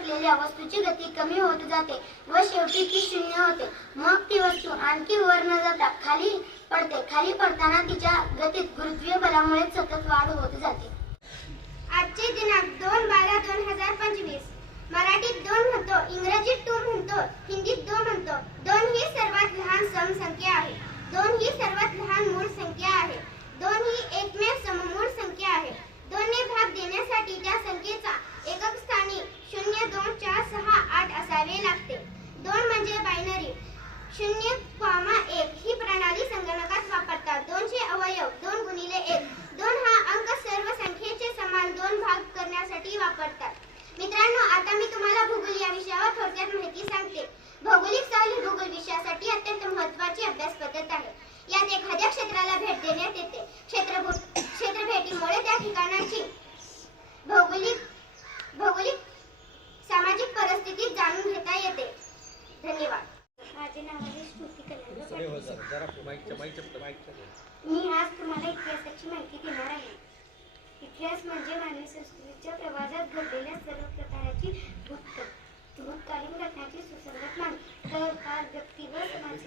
टेकलेल्या वस्तूची गती कमी होत जाते व शेवटी ती शून्य होते. मग ती वस्तू आणखी वर न जाता खाली पडते. खाली पडताना तिच्या गतीत गुरुत्वीय बलामुळे सतत वाढ होत जाते. आजचे दिनांक 2/12/2025. मराठीत 2 म्हणतो, इंग्रजीत 2 म्हणतो, हिंदीत 2 म्हणतो. 2 ही सर्वात लहान सम संख्या आहे. 2 ही सर्वात लहान मूळ संख्या आहे. 2 ही एकमेव सममूळ संख्या आहे. 2 ने भाग देण्यासाठी त्या संख्येचा एकक स्थानी 0, 2, 4, 6, 8 असावे लागते. 2 म्हणजे बायनरी 0,1 ही प्रणाली संगणकात वापरतात. 2 चे अवयव 2 गुणिले 1. 2 हा अंक सर्व संख्येचे समान 2 भाग करण्यासाठी वापरतात. मित्रांनो, आता मी तुम्हाला भूगोल या विषयावर थोडक्यात माहिती सांगते. भौगोलिक सहल ही भूगोल विषयासाठी अत्यंत महत्त्वाची अभ्यास पद्धत आहे. यात एखाद्या क्षेत्राला भेट देण्यात येते. क्षेत्र भेटीमुळे त्या ठिकाणाची भौगोलिक सामाजिक परिस्थिती जाणून घेता येते. धन्यवाद. माझे नाव आहे स्मृती कल्याण. मी आज तुम्हाला इतिहासाची माहिती देणार आहे. इतिहास म्हणजे मानवी संस्कृतीच्या प्रवासात घडलेल्या सर्व प्रकाराची भूतकालीन घटनांची सुसंगत माहिती. तर काळ, व्यक्ती व समाज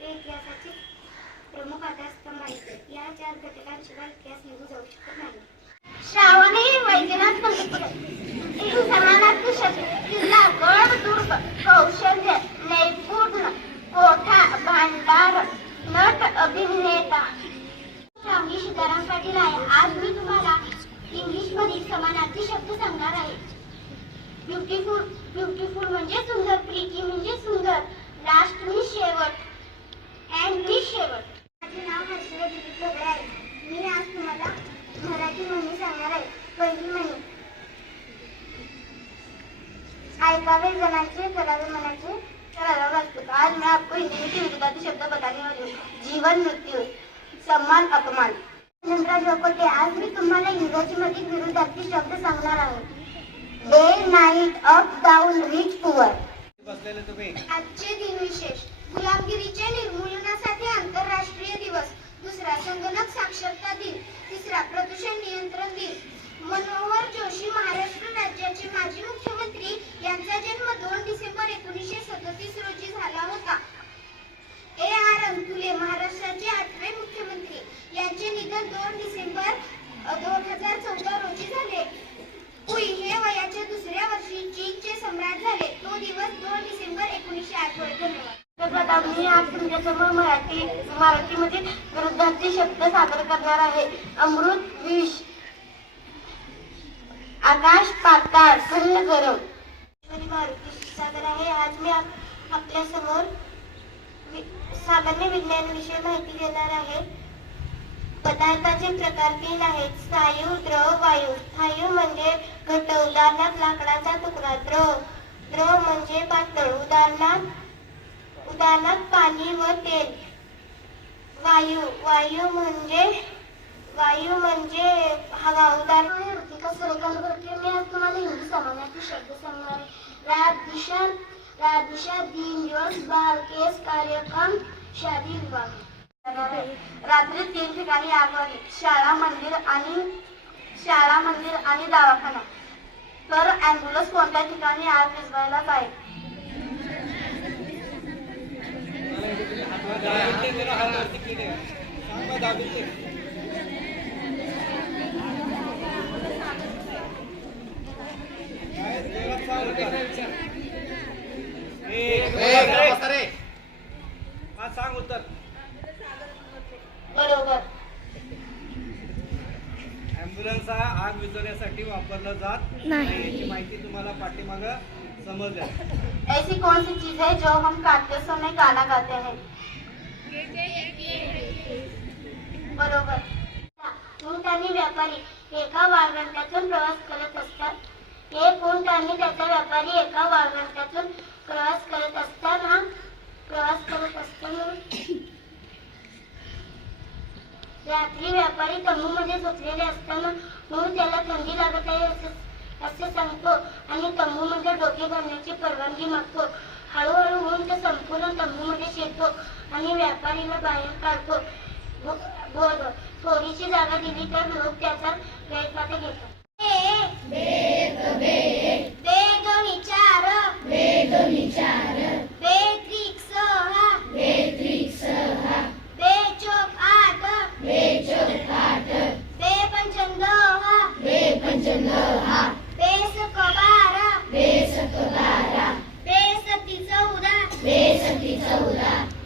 हे इतिहासाचे प्रमुख आधारस्तंभ आहेत. या 4 घटकांशिवाय इतिहास निघू जाऊ शकत नाही. श्रावणी वैजनाथ समानार्थी शब्द किल्ला, गड, दुर्ग, कौशल्य, नैपुण्य, कोठा, भांडार, नट, अभिनेता. श्रावणी सीताराम पाटील आहे. आज मी तुम्हाला इंग्लिश मधील समानार्थी शब्द सांगणार आहे. ब्युटिफुल म्हणजे सुंदर, प्रीती म्हणजे सुंदर, लास्ट मी शेवट, अँड मी शेवट. माझे नाव हर्षदा दिलीप भगडे आहे. मी आज तुम्हाला मराठी म्हणी सांगणार आहे. पहिली म्हणी, ऐकावे जनाचे, करावे मनाचे, करावा वास्तविक. आज मैं आपको हिंदी के विरुद्धार्थी शब्द बताने वाली हूँ. जीवन, मृत्यू, सम्मान, अपमान. आज मी तुम्हाला इंग्रजीमधील विरुद्धार्थी शब्द सांगणार आहे. Day, night, up, down, rich, poor. आजचे दिन विशेष. गुलामगिरीच्या निर्मूलनासाठी आंतरराष्ट्रीय दिवस. 2. संगणक साक्षरता दिन. 3. प्रदूषण नियंत्रण दिन. मनोहर जोशी महाराष्ट्र राज्याचे माजी मुख्यमंत्री यांचा जन्म 2 डिसेंबर 1937 रोजी झाला होता. A.R. अंतुले महाराष्ट्राचे 8वे मुख्यमंत्री यांचे निधन 2 डिसेंबर 2014 रोजी झाले. पुई हे वयाच्या 2ऱ्या वर्षी चीनचे सम्राट झाले. तो दिवस 2 डिसेंबर 1908 रोजी. धन्यवाद. मी आज तुमच्यासमोर मराठीमध्ये विरुद्धार्थी शब्द सादर करणार आहे. अमृत, विष, आकाश, पाताळ, थंड, गरम. मारुती क्षीरसागर आहे. आज मी आपल्या समोर सामान्य विज्ञानाविषयी माहिती देणार आहे. पदार्थाचे प्रकार 3 आहेत. स्थायू, द्रव, वायू. स्थायू म्हणजे घट, उदाहरणार्थ लाकडाचा तुकडा. द्रव म्हणजे पातळ, उदाहरणार्थ पाणी व तेल. वायू म्हणजे हवा. उदाहरण ऋतिका सूर्यकांत भरते. मी आज तुम्हाला हिंदी समानार्थी शब्द सांगणार आहे. रात-दिशा, दिन, दिवस, बाल, केस, कार्यक्रम, शादी, विवाह. रात्री 3 ठिकाणी आग लागली. शाळा, मंदिर आणि दवाखाना. तर ॲम्ब्युलन्स कोणत्या ठिकाणी आग विझवायला जाईल? सांग उत्तर. बरोबर. ॲम्ब्युलन्स हा आग विझवण्यासाठी वापरला जात नाही याची माहिती तुम्हाला पाठीमाग समजल्या. ऐसी कौन सी चीज है जो हम काटते समय गाना गाते हैं? बरोबर. ऊंट आणि व्यापारी एका वाळवंटातून प्रवास करत असतात. एक ऊंट आणि त्याचा व्यापारी एका वाळवंटातून प्रवास करत असताना रात्री व्यापारी तंबूमध्ये झोपलेले असताना ऊंट त्याला थंडी लागत आहे असे सांगतो आणि तंबूमध्ये डोके घालण्याची परवानगी मागतो. हळूहळू ऊंट संपूर्ण तंबूमध्ये शिरतो आणि व्यापारीला बाहेर काढतो. थोडीशी जागा दिली तर लोक त्याचा गैरफायदा घेतात. गणपतीचा उद्या